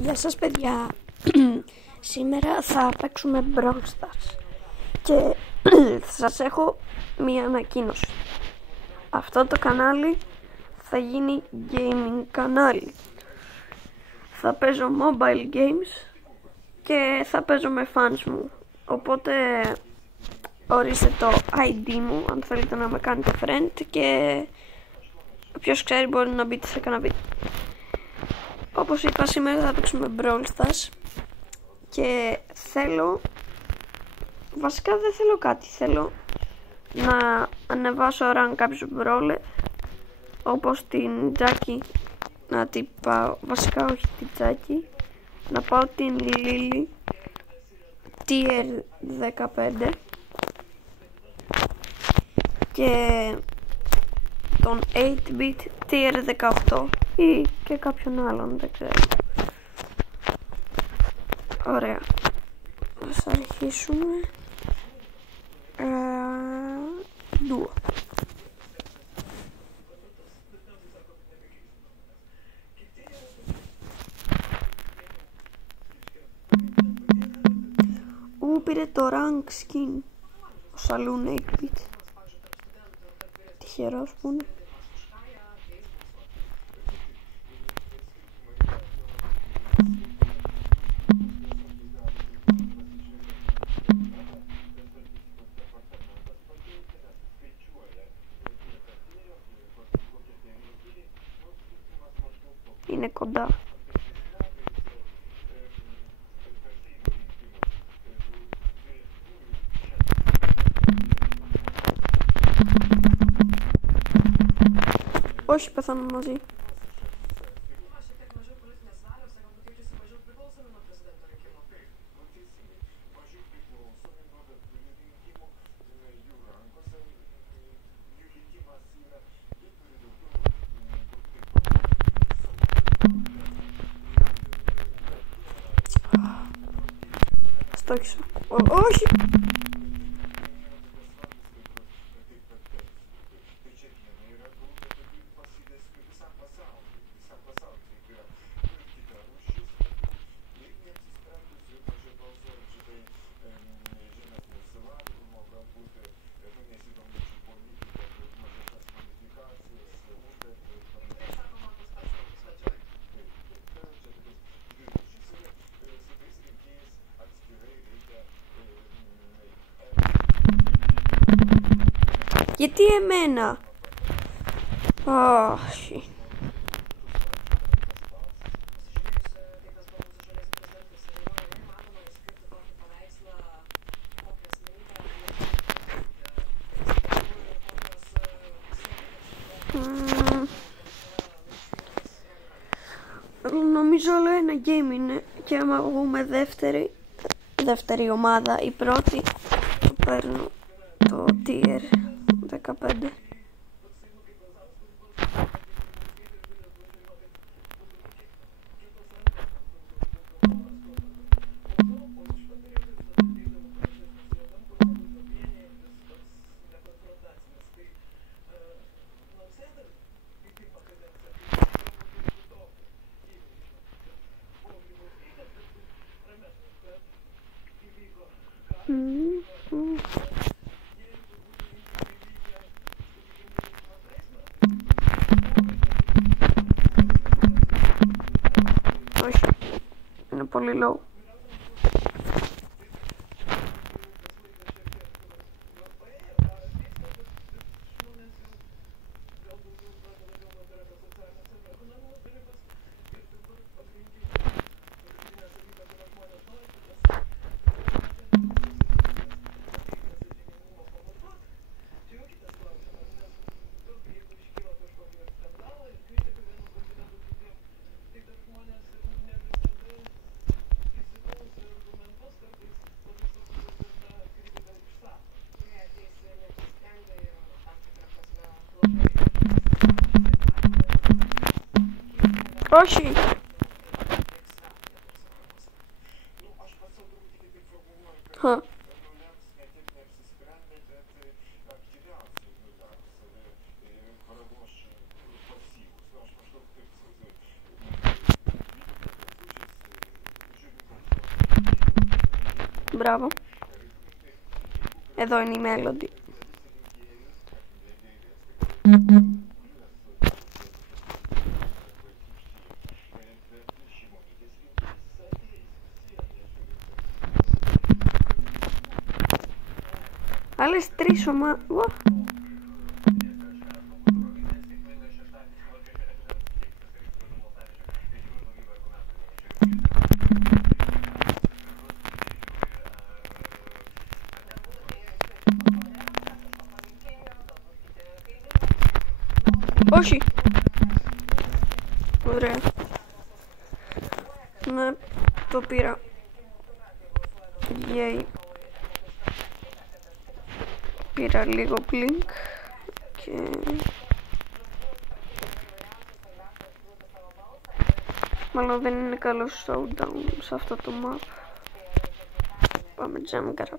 Γεια σας παιδιά, σήμερα θα παίξουμε Brawl Stars και σας έχω μία ανακοίνωση. Αυτό το κανάλι θα γίνει gaming κανάλι. Θα παίζω mobile games και θα παίζω με fans μου. Οπότε ορίστε το ID μου αν θέλετε να με κάνετε friend και όποιος ξέρει μπορεί να μπείτε σε κανένα βίντεο. Όπως είπα, σήμερα θα παίξουμε Brawl Stars και βασικά δεν θέλω κάτι, θέλω να ανεβάσω rank κάποιους brawler όπως την Jackie, να την πάω, βασικά όχι την Jackie, να πάω την Lily tier 15 και τον 8-bit tier 18 ή και κάποιον άλλον, δεν ξέρω. Ωραία, ας αρχίσουμε. Duo. Πήρε το rank skin ο Saloon 8-bit. Τυχερός που είναι. Είναι κοντά. Όχι, πεθάνουμε μαζί. Στόχισα. Όχι! Γιατί εμένα? Όχι. Νομίζω όλο ένα game είναι και άμα βγούμε δεύτερη ομάδα, η πρώτη το παίρνω το tier 15. Όχι, είναι πολύ low. Όχι! Μπράβο. Εδώ είναι η Melody. Άλλες 3 ομάδες. Όχι. Ωραία. Ναι, το πήρα. Yay. Πήρα λίγο blink και... μάλλον δεν είναι καλό showdown σε αυτό το map. Πάμε jump grab.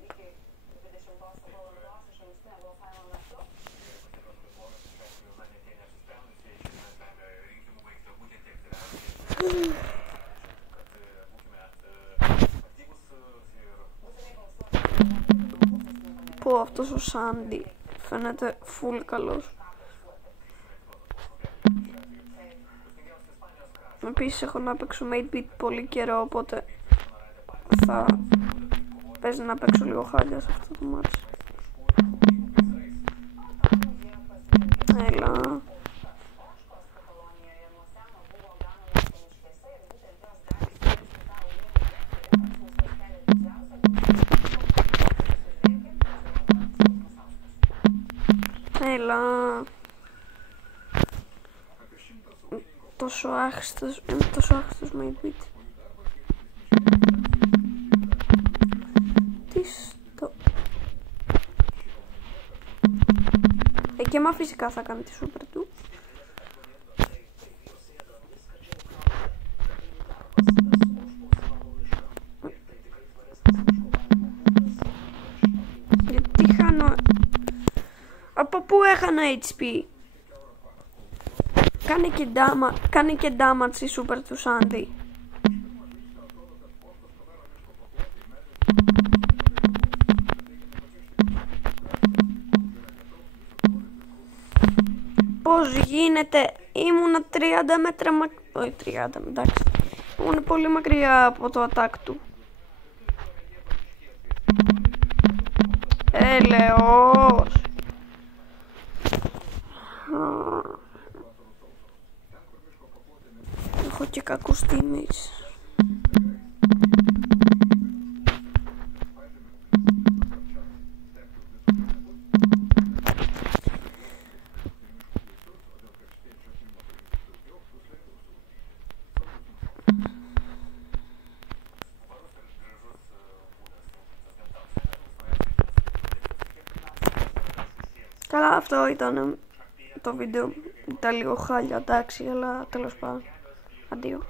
Πω, αυτός ο Sandy φαίνεται full καλός. Επίσης έχω να παίξω 8-bit πολύ καιρό, οπότε θα παίζει να παίξω λίγο χάλια σε αυτό το μάτς. Έλα. Έλα. Τόσο άχρηστος, είμαι τόσο άχρηστος με beat. Τι στο... και μα φυσικά θα κάνει τη σούπερ του. Γιατί χάνω... Από πού έχανα HP? Κάνει και damage η σούπερ του Sandy. Πώς γίνεται? Ήμουνα 30 μέτρα όχι 30, εντάξει. Ήμουν πολύ μακριά από το attack του. Έλεος. Έχω και κακούς teammates. Καλά, αυτό ήταν το βίντεο. Ήταν λίγο χάλια, εντάξει, αλλά τέλος πάντων. Αντίο.